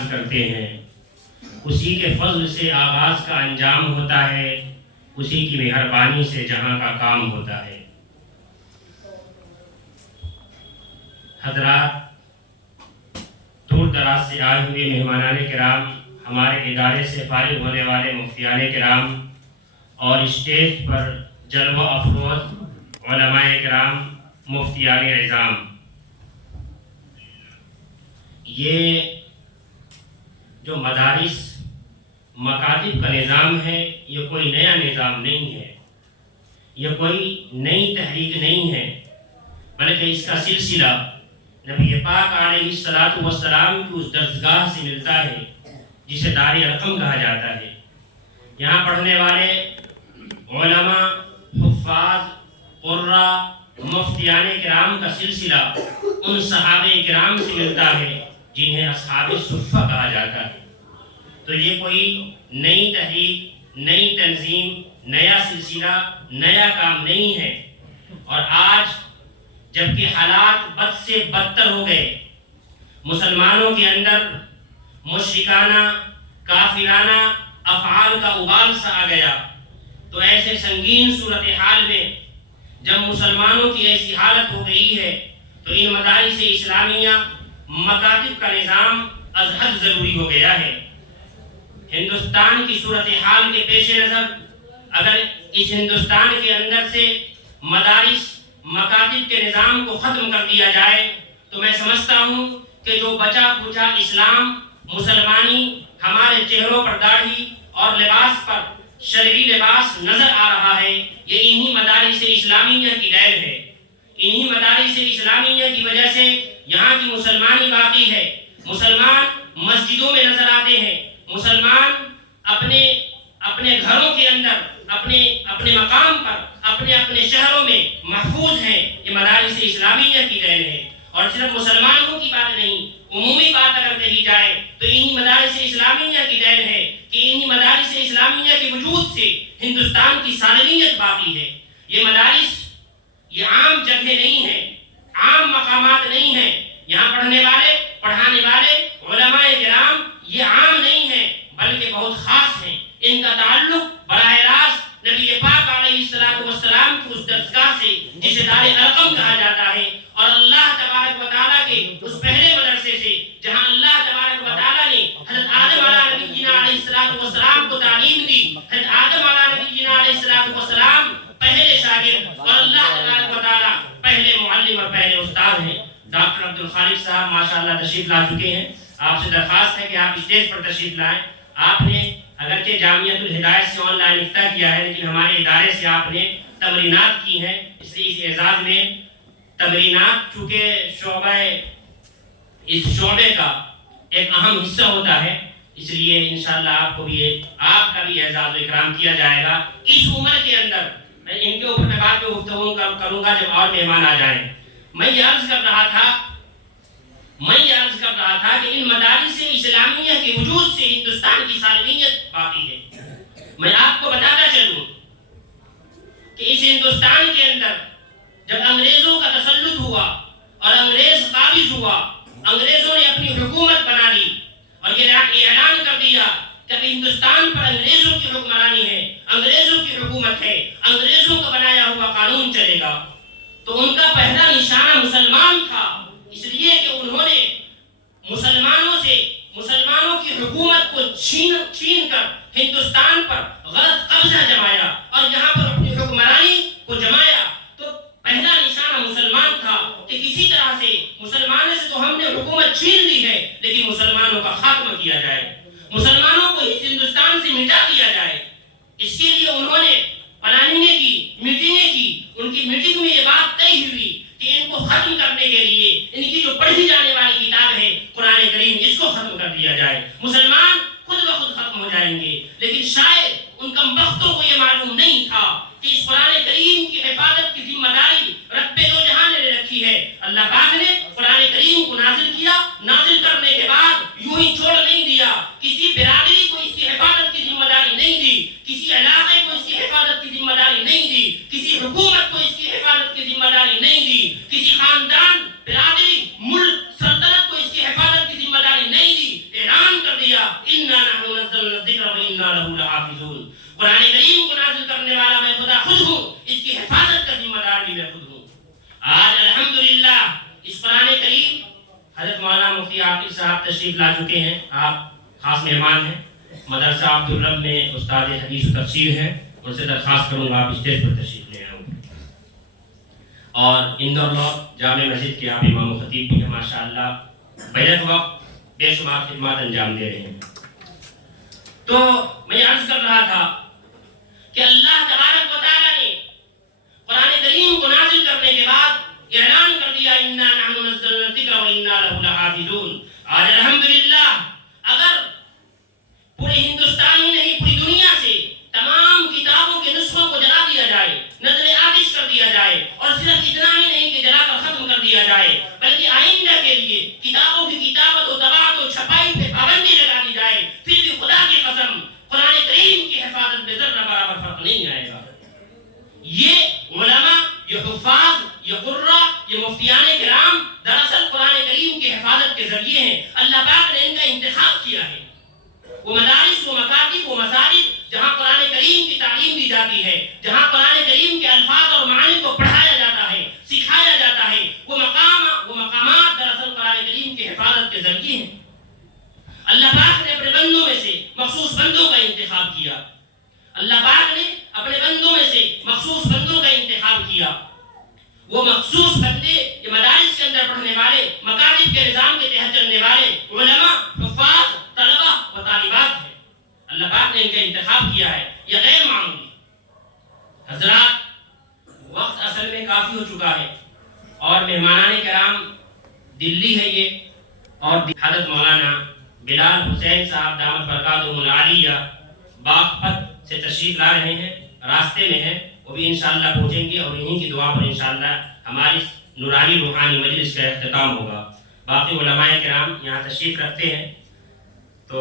آغاز کرتے ہیں، اسی کے فضل سے آغاز کا انجام ہوتا ہے، اسی کی مہربانی سے جہاں کا کام ہوتا ہے۔ حضرات، دور دراز سے آئے ہوئے مہمانان کرام، ہمارے ادارے سے فارغ ہونے والے مفتیان کرام اور اسٹیج پر جلوہ افروز علماء کرام، مفتیان اعظام، یہ جو مدارس مکاتب کا نظام ہے یہ کوئی نیا نظام نہیں ہے، یہ کوئی نئی تحریک نہیں ہے، بلکہ اس کا سلسلہ نبی پاک علیہ السلام کی اس درسگاہ سے ملتا ہے جسے دار ارقم کہا جاتا ہے۔ یہاں پڑھنے والے علماء، حفاظ، قراء، مفتیان کرام کا سلسلہ ان صحابہ کرام سے ملتا ہے جنہیں اصحاب صفہ کہا جاتا ہے۔ تو یہ کوئی نئی تحریک، نئی تنظیم، نیا سلسلہ، نیا کام نہیں ہے۔ اور آج جبکہ حالات بد سے بدتر ہو گئے، مسلمانوں کے اندر مشرکانہ، کافرانہ افعال کا ابال سا آ گیا، تو ایسے سنگین صورتحال میں جب مسلمانوں کی ایسی حالت ہو گئی ہے تو ان مدارس اسلامیہ، مکاتب کا نظام از حد ضروری ہو گیا ہے۔ ہندوستان کی صورتحال کے پیش نظر اگر اس ہندوستان کے اندر سے مدارس، مکاتب کے نظام کو ختم کر دیا جائے تو میں سمجھتا ہوں کہ جو بچا کچا اسلام، مسلمانی ہمارے چہروں پر داڑھی اور لباس پر شرعی لباس نظر آ رہا ہے، یہ انہی مدارس اسلامیہ کی دین ہے۔ انہی مدارس اسلامیہ کی وجہ سے یہاں کی مسلمانی باقی ہے۔ مسلمان مسجدوں میں نظر آتے ہیں، مسلمان اپنے گھروں کے اندر، اپنے مقام پر، اپنے شہروں میں محفوظ ہیں۔ یہ مدارس اسلامیہ کی دین ہے۔ اور صرف مسلمانوں کی بات نہیں، عمومی بات اگر کہی جائے تو انہی مدارس اسلامیہ کی دین ہے کہ انہی مدارس اسلامیہ کے وجود سے ہندوستان کی سالمیت باقی ہے۔ یہ مدارس یہ عام جگہ نہیں ہے، عام مقامات نہیں ہیں۔ یہاں پڑھنے والے، پڑھانے والے علماء کرام یہ عام نہیں ہیں بلکہ بہت خاص ہیں۔ ان کا تعلق براہ راست نبی پاک علیہ السلام کی اس درسگاہ سے جسے دار ارقم کہا جاتا ہے، اور اللہ تبارک و تعالیٰ کے اس پہلے مدرسے سے جہاں اللہ تبارک و تعالیٰ نے حضرت آدم علیہ نبینا علیہ السلام کو تعلیم دی۔ حضرت آدم علیہ نبینا علیہ السلام پہلے شاگرد اور اللہ تبارک و تعالیٰ پہلے معلم اور پہلے استاد ہیں۔ ڈاکٹر عبدالخالق صاحب ماشاءاللہ تشریف لا چکے ہیں۔ آپ سے درخواست ہے کہ آپ اسٹیج پر تشریف لائیں۔ آپ نے اگرچہ جامعۃ الہدایت سے آن لائن افتتاح کیا ہے، لیکن ہمارے ادارے سے آپ نے تمرینات کی ہیں، اس لیے اس اعزاز میں تمرینات چونکہ اس شعبے کا ایک اہم حصہ ہوتا ہے، اس لیے انشاءاللہ آپ کو بھی آپ کا بھی اعزاز و اکرام کیا جائے گا اس عمر کے اندر۔ میں ان کے اوپر میں بعد میں گفتگو کروں گا جب اور مہمان آ جائیں۔ میں یہ عرض کر رہا تھا کہ ان مدارس اسلامیہ کے وجود سے ہندوستان کی سالمیت باقی ہے۔ میں آپ کو بتاتا چلوں کہ اس ہندوستان کے اندر جب انگریزوں کا تسلط ہوا اور انگریز قابض ہوا، انگریزوں نے اپنی حکومت بنا لی اور یہ اعلان کر دیا کہ ہندوستان پر انگریزوں کی حکمرانی ہے، انگریزوں کی حکومت ہے، انگریزوں کا بنایا ہوا قانون چلے گا، تو ان کا پہلا نشانہ مسلمان تھا، اس لیے کہ انہوں نے مسلمانوں کی حکومت کو چھین کر ہندوستان پر غلط قبضہ جمایا اور یہاں پر اپنی حکمرانی کو جمایا۔ تو پہلا نشانہ مسلمان تھا کہ کسی طرح سے مسلمانوں سے تو ہم نے حکومت چھین لی ہے، لیکن مسلمانوں کا خاتمہ کیا جائے، مسلمانوں کو اس ہندوستان سے مٹا دیا جائے۔ اس کے لیے انہوں نے پلاننگیں کی، میٹنگیں کی۔ ان کی میٹنگ میں یہ بات طے ہوئی کہ ان کو ختم کرنے کے لیے ان کی جو پڑھی جانے والی کتاب ہے قرآن کریم، اس کو ختم کر دیا جائے۔ مسلمان خود بخود ختم ہو جائیں گے، لیکن شاید ان کمبختوں کو یہ معلوم نہیں تھا کہ اس قرآن کریم کی حفاظت کی ذمہ داری رب دو جہان نے رکھی ہے۔ اللہ پاک نے قرآن کریم کو نازل کیا، نازل کرنے کے بعد یوں ہی چھوڑ نہیں دیا، کسی برادری کو اس کی حفاظت کی ذمہ داری نہیں دی، کسی علاقے کو اس کی حفاظت کی ذمہ داری نہیں دی، کسی حکومت کو اس کی حفاظت کی ذمہ داری نہیں دی، کسی خاندان، برادری، ملک، سلطنت کو اس کی حفاظت کی ذمہ داری نہیں دی۔ اعلان تشریف لا چکے ہیں، آپ خاص مہمان ہیں۔ مدرسہ عبدالرب میں استاد حدیث و تفسیر ہیں، ان سے درخواست کروں گا آپ اسٹیج پر تشریف لے آؤں۔ اور اندور لاء جامع مسجد کے آپ امام و خطیب بھی ہیں ماشاءاللہ، بیک وقت بے شمار خدمات انجام دے رہے ہیں۔ تو میں عرض کر رہا تھا کہ اللہ تبارک و تعالیٰ نے قرآن کریم کو نازل کرنے کے بعد اعلان کر دیا اِنَّا نَحْنُ نَزَّلْنَا الذِّكْرَ وَإِنَّا لَهُ لَحَافِظُونَ۔ آج الحمدللہ اگر پورے ہندوستان ہی نہیں پوری دنیا سے تمام کتابوں کے نسخوں کو جلا دیا جائے، نظر آتش کر دیا جائے، اور صرف اتنا ہی نہیں کہ جلا کر ختم کر دیا جائے بلکہ آئندہ کے لیے کتابوں کی کتابت و طباعت و چھپائی پہ پابندی لگا دی جائے، پھر بھی خدا کی قسم قرآن کریم کی حفاظت میں ذرہ برابر فرق نہیں آئے گا۔ یہ علماء، یہ حفاظ، یہ قراء، یہ مفتیان کرام دراصل قرآن کریم کی حفاظت کے ذریعے ہیں۔ اللہ پاک نے ان کا انتخاب کیا ہے۔ وہ مدارس، وہ مکاتب، وہ مساجد جہاں قرآن کریم کی تعلیم دی جاتی ہے، جہاں قرآن کریم کے الفاظ اور معانی کو پڑھایا جاتا ہے، سکھایا جاتا ہے، وہ مقامات دراصل قرآن کریم کی حفاظت کے ذریعے ہیں۔ اللہ پاک نے اپنے بندوں میں سے مخصوص بندوں کا انتخاب کیا۔ اللہ پاک نے اپنے بندوں میں سے مخصوص بندوں کا انتخاب کیا۔ وہ مخصوص بندے یہ مدارس کے اندر پڑھنے والے، مکاتب کے نظام کے تحت چلنے والے علماء، حفاظ، طلبہ و طالبات ہیں۔ اللہ پاک نے ان کا انتخاب کیا ہے، یہ غیر معمولی۔ حضرات، وقت اصل میں کافی ہو چکا ہے اور مہمانان کرام دلی ہے یہ، اور حضرت مولانا بلال حسین صاحب دامت برکاتہم العالیہ باغپت سے تشریف لا رہے ہیں، راستے میں ہیں، وہ بھی انشاءاللہ پہنچیں گے، اور انہی کی دعا پر انشاءاللہ ہماری نورانی روحانی مجلس کا اختتام ہوگا۔ باقی علماء کرام یہاں تشریف رکھتے ہیں، تو